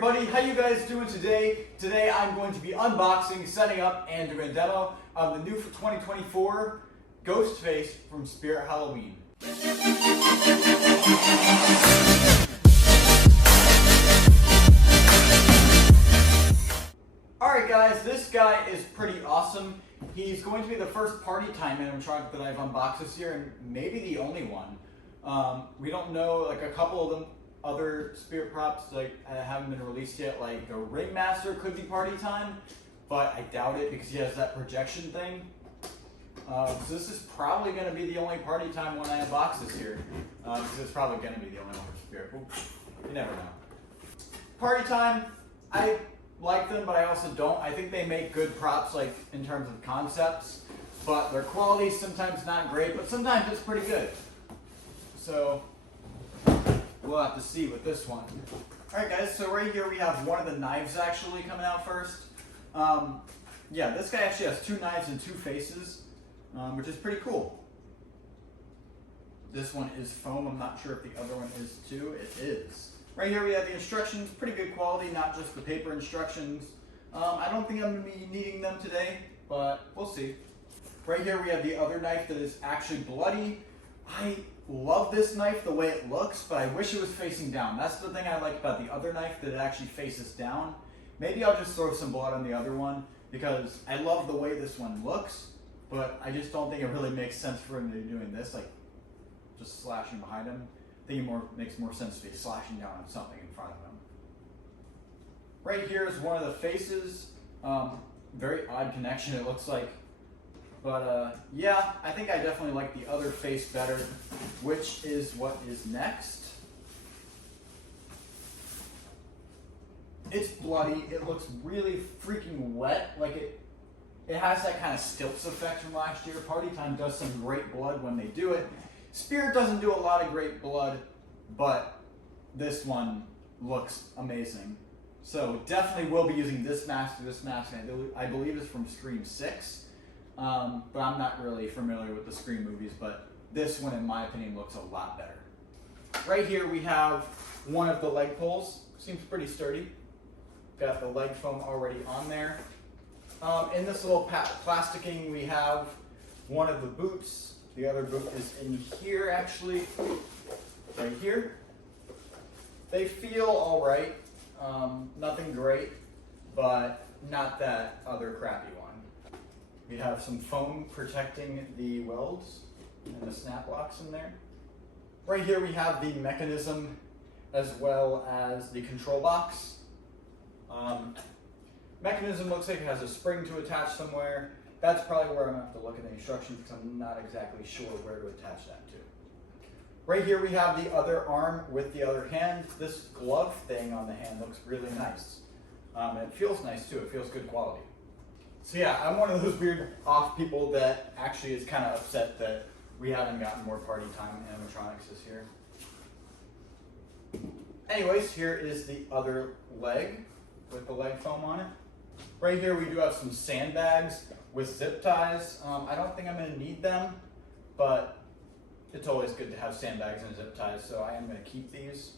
everybody, how you guys doing today? Today I'm going to be unboxing, setting up, and doing a demo of the new for 2024 Ghostface from Spirit Halloween. Alright guys, this guy is pretty awesome. He's going to be the first party time animatronic that I've unboxed this year, and maybe the only one. We don't know, like a couple of them other Spirit props haven't been released yet, like the Ringmaster could be party time, but I doubt it because he has that projection thing. So this is probably going to be the only party time one I unbox this year, because it's probably going to be the only one for Spirit. You never know. Party time, I like them, but I also don't. I think they make good props, like in terms of concepts, but their quality is sometimes not great, but sometimes it's pretty good. So we'll have to see with this one. Alright guys, so right here we have one of the knives actually coming out first. Yeah, this guy actually has two knives and two faces, which is pretty cool. This one is foam. I'm not sure if the other one is too. It is. Right here we have the instructions, pretty good quality, not just the paper instructions. I don't think I'm going to be needing them today, but we'll see. Right here we have the other knife that is actually bloody. I love this knife the way it looks, but I wish it was facing down. That's the thing I like about the other knife, that it actually faces down. Maybe I'll just throw some blood on the other one, because I love the way this one looks, but I just don't think it really makes sense for him to be doing this, like just slashing behind him. I think it makes more sense to be slashing down on something in front of him. Right here is one of the faces. Very odd connection, it looks like. But yeah, I think I definitely like the other face better, which is what is next. It's bloody. It looks really freaking wet. Like it has that kind of stilts effect from last year. Party Time does some great blood when they do it. Spirit doesn't do a lot of great blood, but this one looks amazing. So definitely will be using this mask. This mask, I believe, is from Scream 6. But I'm not really familiar with the Scream movies, but this one, in my opinion, looks a lot better. Right here we have one of the leg poles. Seems pretty sturdy. Got the leg foam already on there. In this little plasticking, we have one of the boots. The other boot is in here, actually, right here. They feel all right. Nothing great, but not that other crappy one. We have some foam protecting the welds and the snap locks in there. Right here we have the mechanism as well as the control box. Mechanism looks like it has a spring to attach somewhere. That's probably where I'm going to have to look at the instructions because I'm not exactly sure where to attach that to. Right here we have the other arm with the other hand. This glove thing on the hand looks really nice. It feels nice too. It feels good quality. So yeah, I'm one of those weird off people that actually is kind of upset that we haven't gotten more Party Time animatronics this year. Anyways, here is the other leg with the leg foam on it. Right here we do have some sandbags with zip ties. I don't think I'm going to need them, but it's always good to have sandbags and zip ties, so I am going to keep these.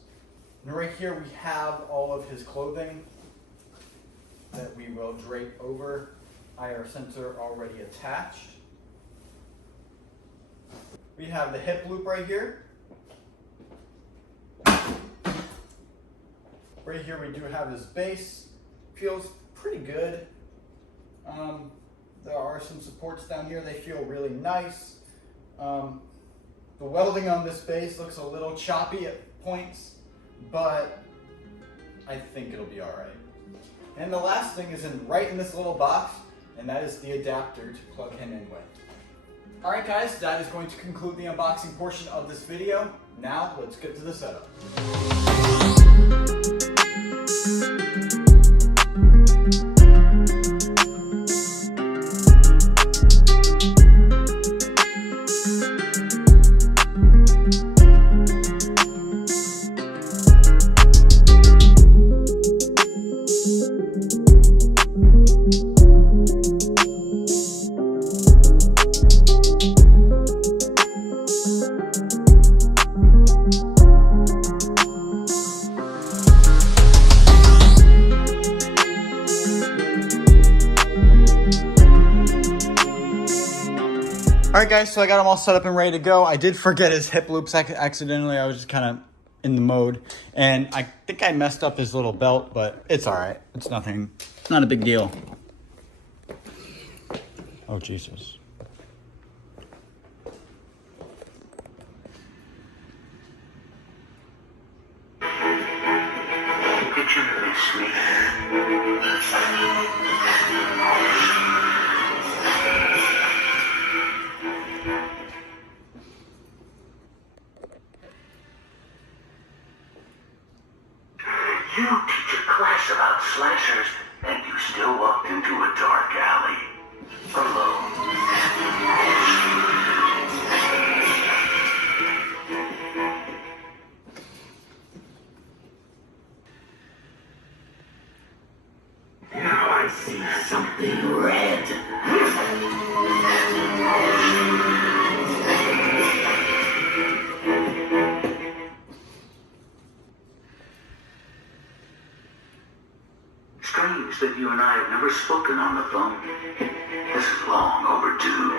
And right here we have all of his clothing that we will drape over. IR sensor already attached. We have the hip loop right here. Right here we do have his base. Feels pretty good. There are some supports down here. They feel really nice. The welding on this base looks a little choppy at points, but I think it'll be all right. And the last thing is right in this little box, and that is the adapter to plug him in with. Alright guys, that is going to conclude the unboxing portion of this video. Now, let's get to the setup. All right, guys, so I got him all set up and ready to go. I did forget his hip loops accidentally. I was just kind of in the mode. And I think I messed up his little belt, but it's all right. It's nothing. It's not a big deal. Oh, Jesus. Did you miss me? You teach a class about slashers, and you still walked into a dark alley. Alone. Now I see something red. Strange that you and I have never spoken on the phone. This is long overdue.